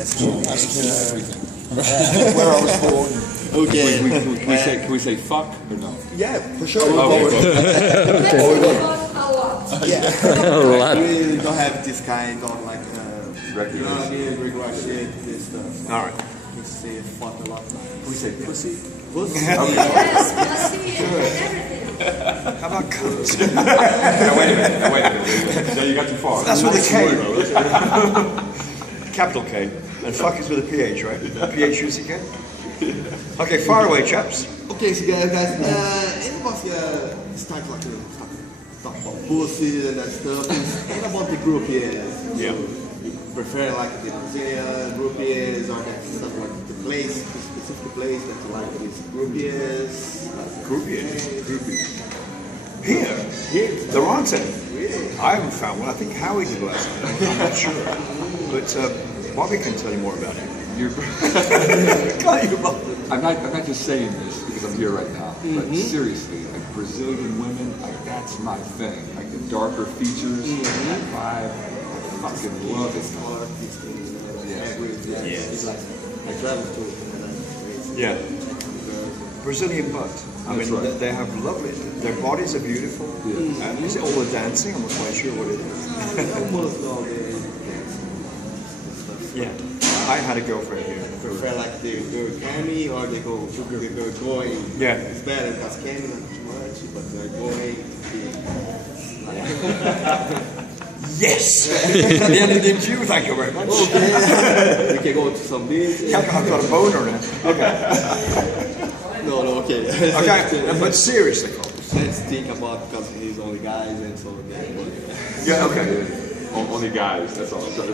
ask Everything. where I was born. Okay. Can we say fuck or no? Yeah, for sure. Yeah. We don't have this kind of like regular shit, this stuff. All right. We say fuck a lot. Can we say pussy? Pussy? Yes, pussy and everything. How about cunt? Now wait a minute. Now you got too far. That's with a K, though. Capital K. And fuck is with a PH, right? PH-U-C-K? Okay, far away, chaps. Okay, so guys, any of us start like talk about pussy and that stuff. And about the group Yeah. You prefer like the Brazilian groupies or that stuff like the place, the specific place that you like these groupies? Groupies? Here? There aren't any. Really? I haven't found one. I think Howie did last night. I'm not sure. But Bobby can tell you more about it. I'm not just saying this because I'm here right now, but seriously, like Brazilian women, like that's my thing. Like the darker features, that vibe, I fucking love it. It's like I travel to. Yeah. Brazilian butt. I mean, right. they have lovely, their bodies are beautiful. Yeah. Is it all the dancing? I'm not quite sure what it is. Almost all the Yeah. I had a girlfriend here. prefer like the girl Cami or they go going. Yeah. It's better because Cami not too much, but they're going. Yes! Didn't you? Thank you very much. Okay. We can go to some beach. Yeah, I've got a boner now. Okay. No, okay. Okay, but seriously, Let's think about because he's only guys and so yeah, okay. Only guys, that's all. As the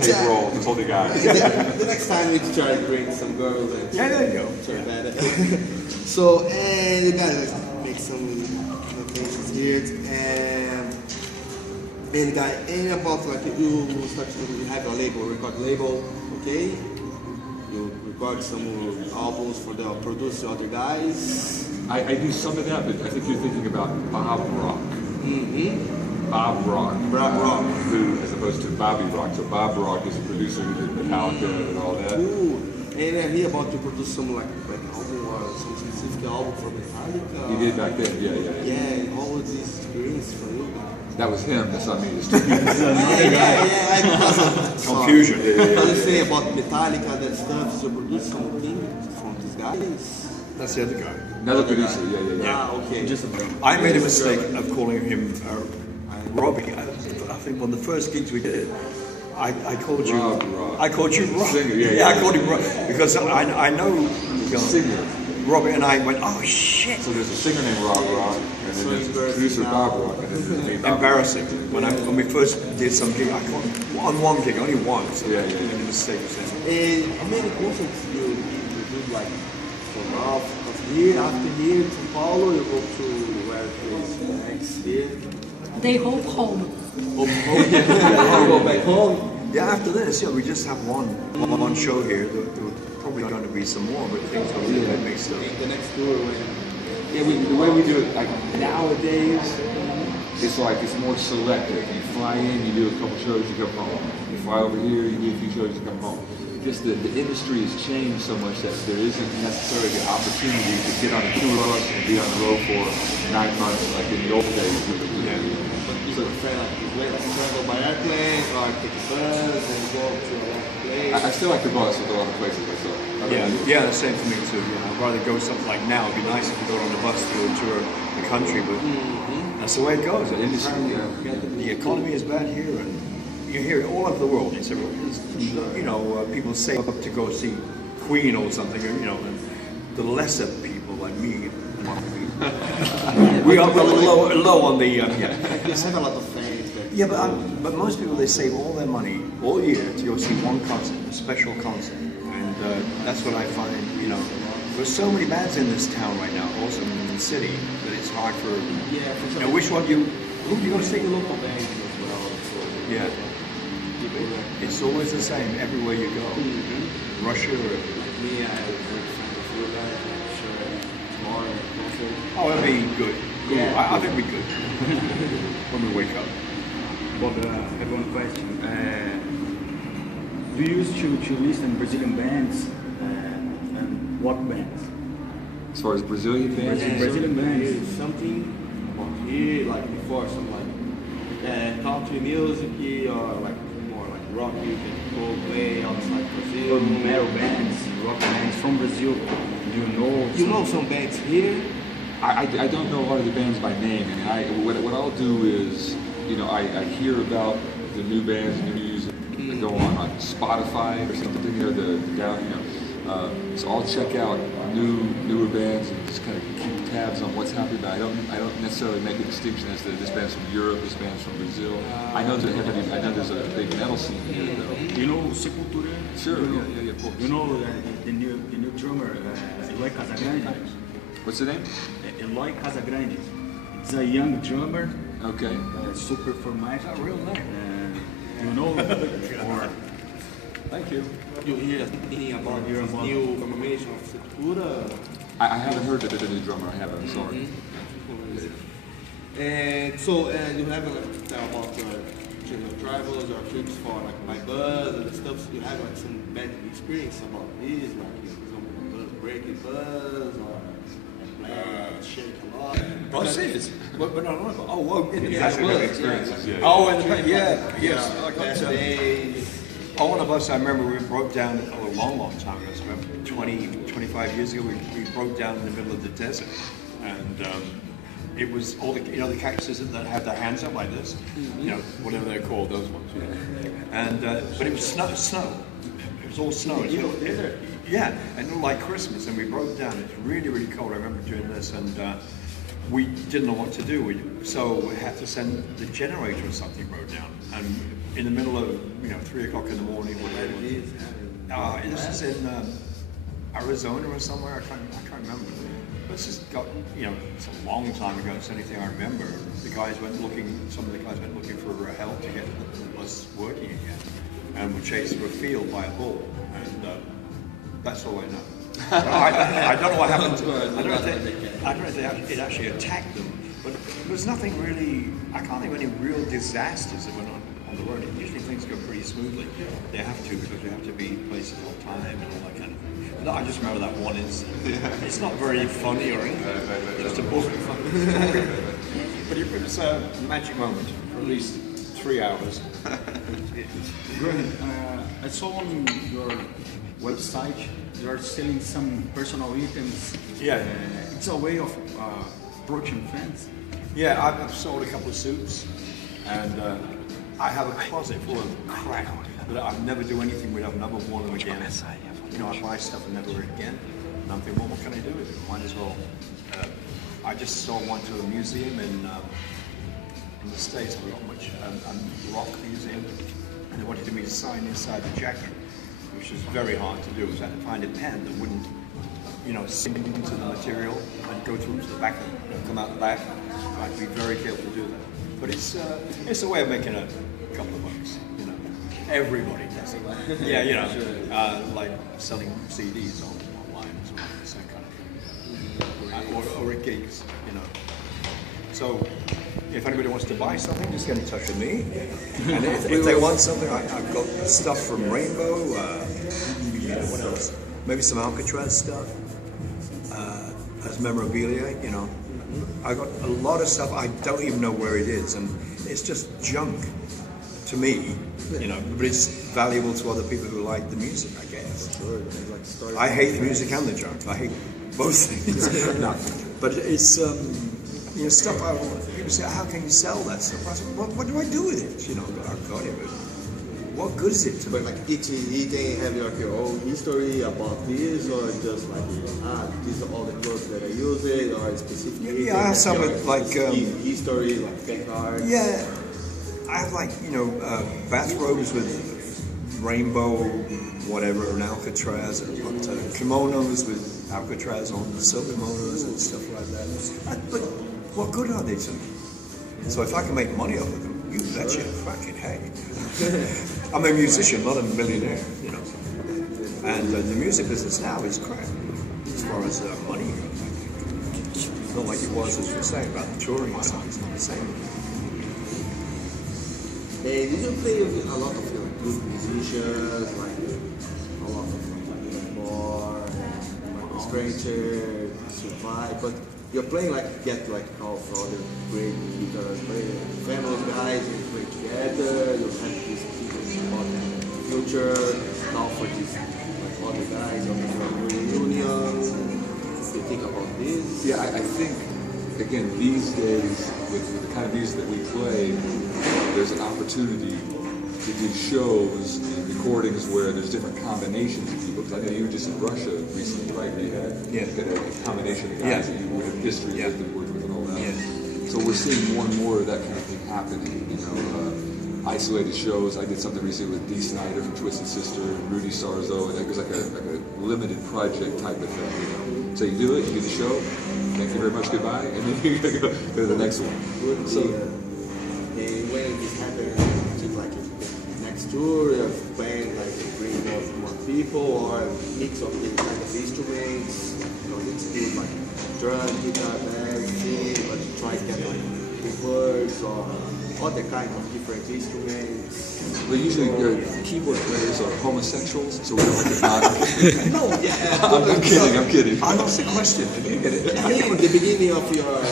tape rolls, it's only guys. The next time we try to bring some girls and Yeah, there you go. try that. So and you guys make some things here and guy and about like you start to have a label, record label, okay? You record some albums for the produce other guys. I do some of that, but I think you're thinking about Bob Rock. Bob Rock. Who, as opposed to Bobby Rock. So Bob Rock is a producer who did Metallica and all that. Ooh. And I hear about to produce some like album or some specific album for Metallica. He did back then, yeah. Yeah, and all of this experience for you. That was him, that's not me. It's two people. Yeah, because of Confusion. How you say about Metallica, that stuff, so produce something from these guys? That's the other guy. Another producer, yeah. Ah, okay. I made a mistake of calling him Robbie. I think one of the first gigs we did, I called you. Rob. I called you Rob. Singer, Yeah, I called him Rob because I know Singer. Robbie and I went, oh shit. So there's a singer named Rob Rock, and then there's a producer Bob Rock, and then there's me, Bob. Embarrassing. When we first did some gig, I called on one gig, only one. So Yeah. I made a mistake of saying. And how many concerts you do like from off? Because here, after here, São Paulo, you go to where is next here? They hope home. Home. You go back home. Yeah, after this, we just have one show here. There probably going to be some more, but things are really going to make stuff. The next tour when Yeah, the way we do it, like nowadays, it's like it's more selective. You fly in, you do a couple shows, you come home. You fly over here, you do a few shows, you come home. Just the industry has changed so much that there isn't necessarily the opportunity to get on a tour bus and be on the road for 9 months like in the old days. you prefer like this way, like travel by airplane or take a bus and go to a place? I still like the bus with a lot of places myself. Yeah, the same for me too. I'd rather go something like now. It'd be nice if we go on the bus to go tour the country, but that's the way it goes. The economy is bad here, and you hear it all over the world. It's people save up to go see Queen or something, and the lesser people like me. We are low on the You have a lot of fans. Yeah, but most people, they save all their money all year to go see one concert, a special concert, and that's what I find. There's so many bands in this town right now, also in the city, that it's hard for. Yeah, for sure. Which one who do you go to see? Local bands as well. So Yeah, it's always the same everywhere you go. Russia or. me, I would find a few guys. I'm sure tomorrow concert. Oh, it'll be good. Cool. Yeah. I think it'll be good when we wake up. Bob, I have one question. we used to listen Brazilian bands and rock bands. As far as Brazilian bands? Brazilian bands. Something about here, like before, some like country music or like more like rock music, Coldplay outside Brazil. Or metal bands, rock bands from Brazil. Do you know? You know some bands here? I don't know a lot of the bands by name. I mean, what I'll do is, you know, I hear about the new bands, new music, that go on Spotify or something, you know, the down, you know. So I'll check out newer bands and just kind of keep tabs on what's happening. But I don't necessarily make a distinction as to this band's from Europe, this band's from Brazil. I know there's a big metal scene here, though. You know Sepultura? Sure, yeah, of course. You know the new drummer, Eloy Casagrande? What's the name? Eloy Casagrande. It's a young drummer. Okay. Super format. That's a real name. You know? Or Thank you. You hear anything about this new formation of Sepultura? I haven't heard the new drummer. I haven't. I'm sorry. And so, you haven't like tell about your travels or trips for like by bus and stuff. So you have like some bad experience about this, like some breaking bus or plane shake a lot. Buses? But no. Oh, well, in the Yeah, bus. experiences. Yeah. Oh, in the bus, yeah, yes. I got Best days. On a bus, I remember we broke down a long time ago, it's about 25 years ago, we broke down in the middle of the desert. And it was all the, you know, the cactuses that have their hands up like this, you know, whatever they're called, those ones, yeah. And, but it was snow. It was all snow. you know, desert. Yeah, and it looked like Christmas, and we broke down. It's really, really cold. I remember doing this, and we didn't know what to do. So we had to send the generator or something broke down. And in the middle of, 3 o'clock in the morning, whatever. This is in Arizona or somewhere. I can't remember. But it's just got, it's a long time ago. It's the only thing I remember. Some of the guys went looking for help to get the bus working again, and were chased through a field by a bull. And that's all I know. I don't know what happened. I don't know if it actually attacked them, but there was nothing really. I can't think of any real disasters that went on the road. Usually things go pretty smoothly. They have to, because you have to be places on time and all that kind of thing. I just remember that one incident. It's not very funny or anything. Just a boring story. But it was a magic moment for at least 3 hours. Graham, I saw on your website you are selling some personal items. Yeah. It's a way of approaching fans. Yeah, I've sold a couple of suits, and I have a closet full of crap that I never do anything with. I've never worn them again. I buy stuff and never wear it again. And I'm thinking, well, what can I do with it? Might as well. I just sold one to a museum in the States. We got a rock museum, and they wanted me to sign inside the jacket, which is very hard to do. I had to find a pen that wouldn't, sink into the material and go through to the back and come out the back. I had to be very careful to do that. But it's a way of making a couple of bucks. Everybody does it. Yeah, like selling CDs online as well. It's that kind of thing. Or at gigs, So if anybody wants to buy something, just get in touch with me. And if they want something, I've got stuff from Rainbow. What else? Maybe some Alcatrazz stuff as memorabilia. I got a lot of stuff. I don't even know where it is, and it's just junk to me. But it's valuable to other people who like the music, I guess. I hate the music and the junk. I hate both things. No, but it's stuff. People say, "How can you sell that stuff?" I said, "What do I do with it?" I've got it, but what good is it to me? But like each thing have your own history about this, or just like these are all the clothes that I use it, or specifically. Yeah, I have some with like history, like fan art. Yeah, I have bathrobes with rainbow, whatever, and Alcatrazz, and kimonos with Alcatrazz on, silver kimonos and stuff like that. But what good are they to me? So if I can make money off of them, you betcha, fucking hey. I'm a musician, not a millionaire, And the music business now is crap as far as money goes. It's not like it was, as you were saying, about the touring or something. It's not the same. Hey, did you play a lot of good musicians, like a lot of more, like Stranger, Survive, but you're playing like get like all of other great guitars, players, famous guys, and play together. You have these people about the future, now for these like other guys of the reunion. You think about this? Yeah, I think, again, these days, with the kind of music that we play, there's an opportunity to do shows and recordings where there's different combinations of people. Because I know you were just in Russia recently, right? You had a combination of guys that you have history with and worked with and all that. Yeah. So we're seeing more and more of that kind of thing happening, isolated shows. I did something recently with Dee Snider from Twisted Sister and Rudy Sarzo, and it was like a limited project type of thing, So you do it, you do the show, thank you very much, goodbye, and then you go to the next one. So, when this happens, I think like next tour, you're playing like bring more people or mix of the kind of instruments. It's good like drum, guitar, bass, sing, but you try to get like keyboards or other kind of different instruments. But usually your keyboard players are homosexuals, so we don't like to knock. No, yeah. I'm kidding. I asked the question. Did you get it? I think at the beginning of your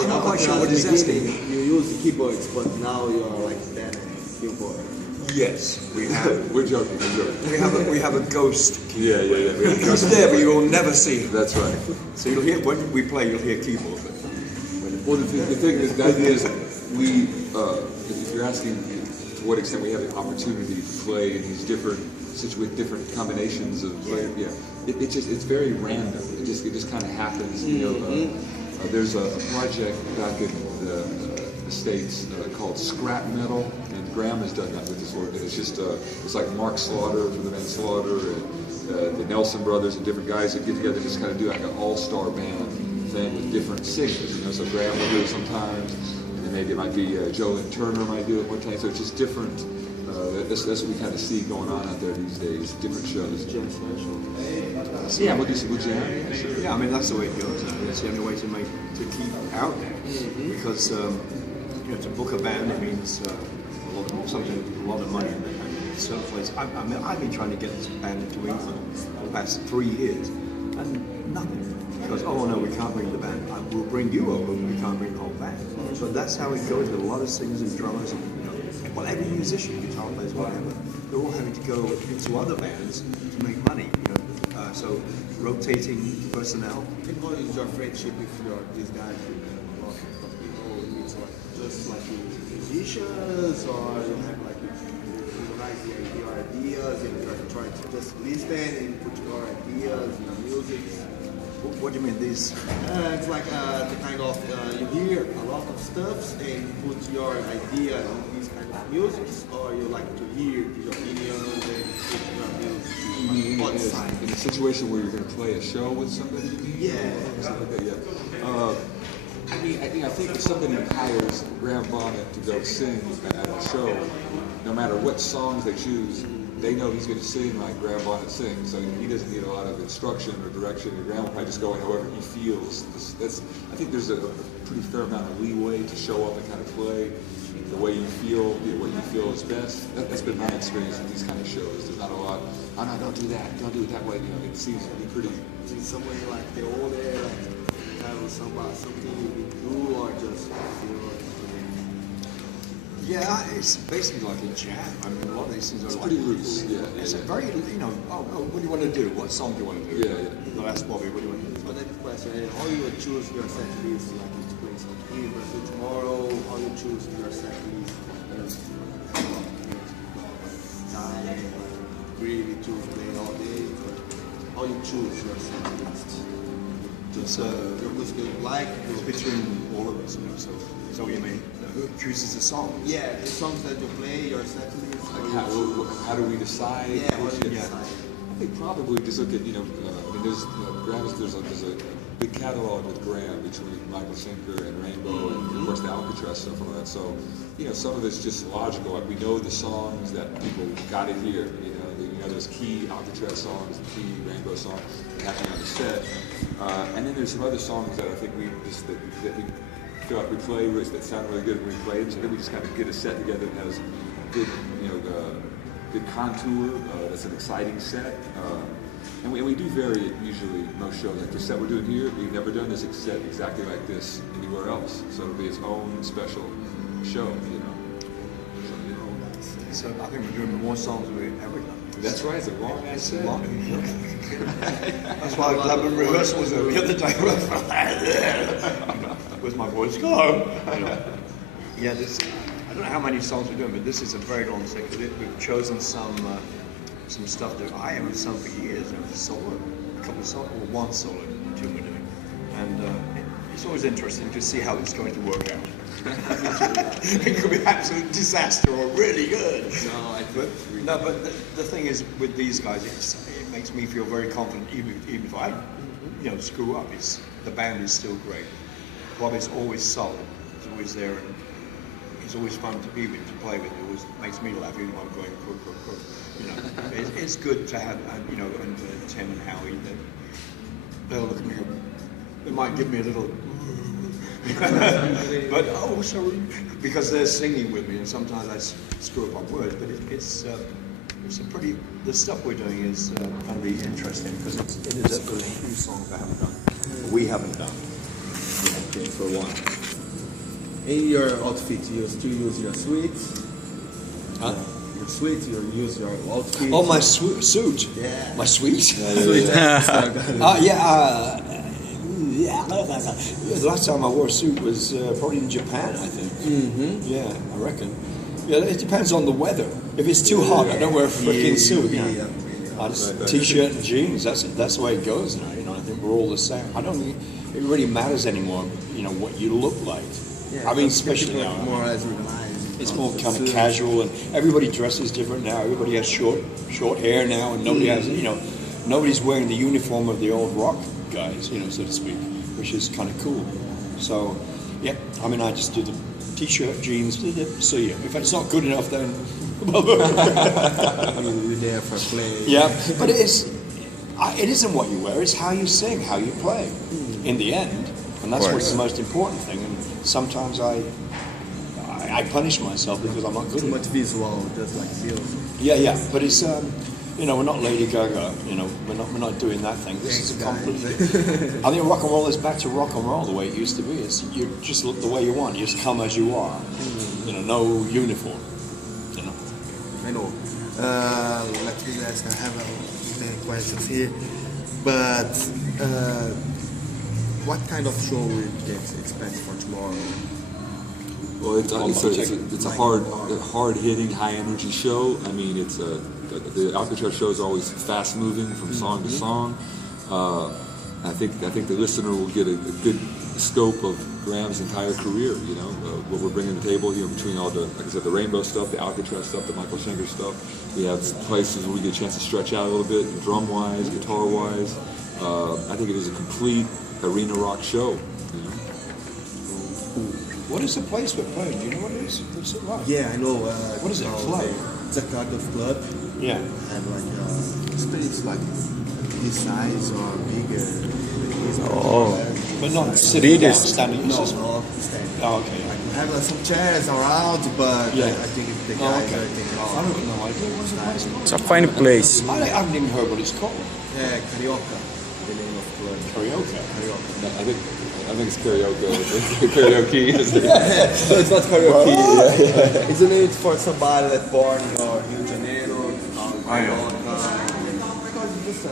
I'm not quite sure what he's asking. you use keyboards, but now you're like that keyboard. Yes, we have. We're joking. We have a ghost. Yeah. We have a He's there, but you will never see him. That's right. So you'll hear when we play, you'll hear keyboard. But Well, the thing is, the idea is we, if you're asking to what extent we have the opportunity to play in these different with different combinations of play, it's very random. It just kind of happens. There's a project back in the States called scrap metal, and Graham has done that with his work. And it's just it's like Mark Slaughter from the band Slaughter and the Nelson Brothers and different guys that get together and just kind of do like an all-star band thing with different singers. So Graham will do it sometimes, and then maybe it might be Joe and Turner might do it one time. So it's just different. That's what we kind of see going on out there these days. Different shows. Jam special. Yeah, we'll do some good jam. Sure. yeah, I mean that's the way it goes. That's the only way to keep out there, because to book a band it means a lot of money, and certain places. I've been trying to get this band into England for the past 3 years, and nothing. Because no, we can't bring the band. We'll bring you over, but we can't bring the whole band. So that's how it goes with a lot of singers and drummers, and every musician, guitar players, whatever. They're all having to go into other bands to make money. So rotating personnel. How is your friendship with these guys? It's like just like musicians, or you have like your ideas and you're trying to just listen and put your ideas in the music. What do you mean these? It's like the kind of you hear a lot of stuff and put your idea in these kind of music, or you like to hear the opinions and put your music on side. In a situation where you're going to play a show with somebody, Yeah. Something like that, yeah. I think if somebody hires Graham Bonnet to go sing at a show, no matter what songs they choose, they know he's going to sing like Graham Bonnet sings, so he doesn't need a lot of instruction or direction. And Graham will probably just go in however he feels. I think there's a pretty fair amount of leeway to show up and kind of play the way you feel, what you feel is best. That's been my experience with these kind of shows. There's not a lot. Oh no, don't do that. Don't do it that way. It seems to be pretty. In some way, like the older, like tell something you do, or just feel like. Yeah, it's basically like a jam. I mean, a lot of these things are It's like pretty loose. Yeah. It's a very, what do you want to do? What song do you want to do? Yeah. They'll ask Bobby, what do you want to do? But next question, how you choose your set list? Like to play something in Brazil tomorrow, how you choose your set list? Time, really to play all day, but how you choose your set list? Just your music you like? It's between all of us, so is that what you mean? Who chooses the song? Yeah, the songs that you play, your set list. How do we decide? Yeah, how do you Yeah. decide? I think probably just look at, there's a big catalog with Graham between Michael Schenker and Rainbow and of course the Alcatrazz stuff and all that. So, some of it's just logical. Like we know the songs that people got to hear. There's key Alcatrazz songs, the key Rainbow songs that happen on the set. And then there's some other songs that I think we feel like we play that sound really good when we play them. So then we just kind of get a set together that has good, good contour. That's an exciting set. And we do vary it usually most shows. Like the set we're doing here, we've never done this set exactly like this anywhere else. So it'll be its own special show, you know. So I think we're doing more songs than we've ever done. That's right, it's a long ass set. That's why I love in rehearsals the other day. Where's my voice go? Yeah, this. I don't know how many songs we're doing, but this is a very long set. We've chosen some stuff that I haven't sung for years. A solo, a couple of songs, or one solo tune we're doing, and it's always interesting to see how it's going to work out. It could be an absolute disaster or really good. But the thing is, with these guys, it makes me feel very confident. Even if I, screw up, the band is still great. Bob is always solid. He's always there, and he's always fun to be with, to play with. It always makes me laugh, even when I'm going crook. It's good to have, and Tim and Howie. They'll look at me. They might give me a little. But sorry, because they're singing with me, and sometimes I screw up on words. But it's a pretty. The stuff we're doing is going to be interesting because it is a few songs I haven't done. We haven't done for a while. In your outfit, you still use your suits? Huh? Your suit, you use your outfit? Oh, my suit. Yeah. My suite. The last time I wore a suit was probably in Japan, I think. Mm-hmm. Yeah, I reckon. Yeah, it depends on the weather. If it's too hot, I don't wear a freaking suit. I just t-shirt and jeans. That's the way it goes now. I think we're all the same. I don't think it really matters anymore. What you look like. Yeah, I mean, especially now. More or less organized. It's more kind of casual, and everybody dresses different now. Everybody has short hair now, and nobody has nobody's wearing the uniform of the old rock guys, so to speak, which is kind of cool. So, yeah, I mean, I just do the t-shirt, jeans, see you. If it's not good enough, then You're there for play. yeah. But it isn't what you wear; it's how you sing, how you play. In the end, and that's what's the most important thing. And sometimes I punish myself because I'm not good. Too much visual, just like music. Yeah. But it's we're not Lady Gaga. We're not doing that thing. This is a completely. I think rock and roll is back to rock and roll the way it used to be. You just look the way you want. You just come as you are. No uniform. I know. Let me ask. I have many questions here, but what kind of show we can expect for tomorrow? Well, it's a hard hitting, high energy show. I mean, the Alcatrazz show is always fast moving from song to song. I think the listener will get a good scope of Graham's entire career. What we're bringing to the table here between all the, like I said, the Rainbow stuff, the Alcatrazz stuff, the Michael Schenker stuff. We have places where we get a chance to stretch out a little bit, drum wise, guitar wise. I think it is a complete arena rock show. What is the place we're playing? Do you know what it is? What's it like? Yeah, I know. What is it? Club? It's a kind of club. Yeah. And like space like this size or bigger. But not sitting down, standing. No, not standing. Oh, okay. Like we have some chairs around, but Yeah. I think the guys are taking I off. don't know. What's the place called? It's a fine place. I haven't even heard what it's called. Yeah, Carioca, the name of club. Karaoke. I think it's karaoke. Karaoke. So it's not karaoke. It's a name for somebody that's born in Rio de Janeiro, Carioca. Because it's just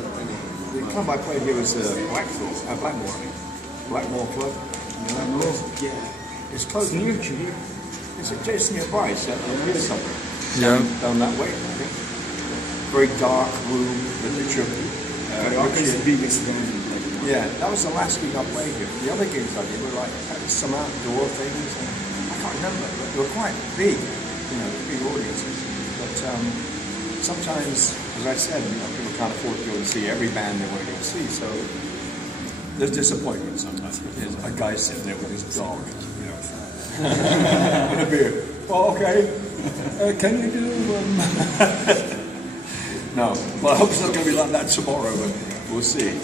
The club I played here was Blackmore Club. yeah. It's close near you. It's just nearby. It's something. Yeah. Down that way, I think. Very dark room. The picture. Carioca's the biggest band. Yeah, that was the last gig I played here. The other gigs I did were like some outdoor things. I can't remember, but they were quite big, big audiences. But sometimes, as I said, people can't afford to go and see every band they want to go and see. So there's disappointment sometimes. There's a guy sitting there with his dog, and a beer. Well, okay. Can you do? No. Well, I hope it's not going to be like that tomorrow, but we'll see.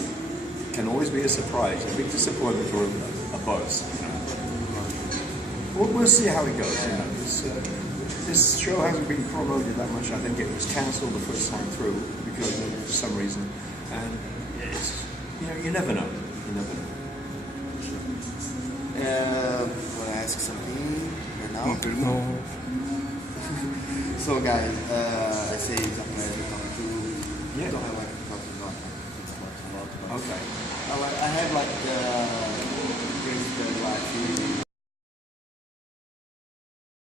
Can always be a surprise, a big disappointment or a buzz. We'll see how it goes. this show hasn't been promoted that much. I think it was cancelled the first time through because of for some reason, and it's, you never know. You never know. Want to ask something right now? So guys, I say it's a pleasure talking to you. Yeah. Don't have like talking about. Okay. I have like drinks that like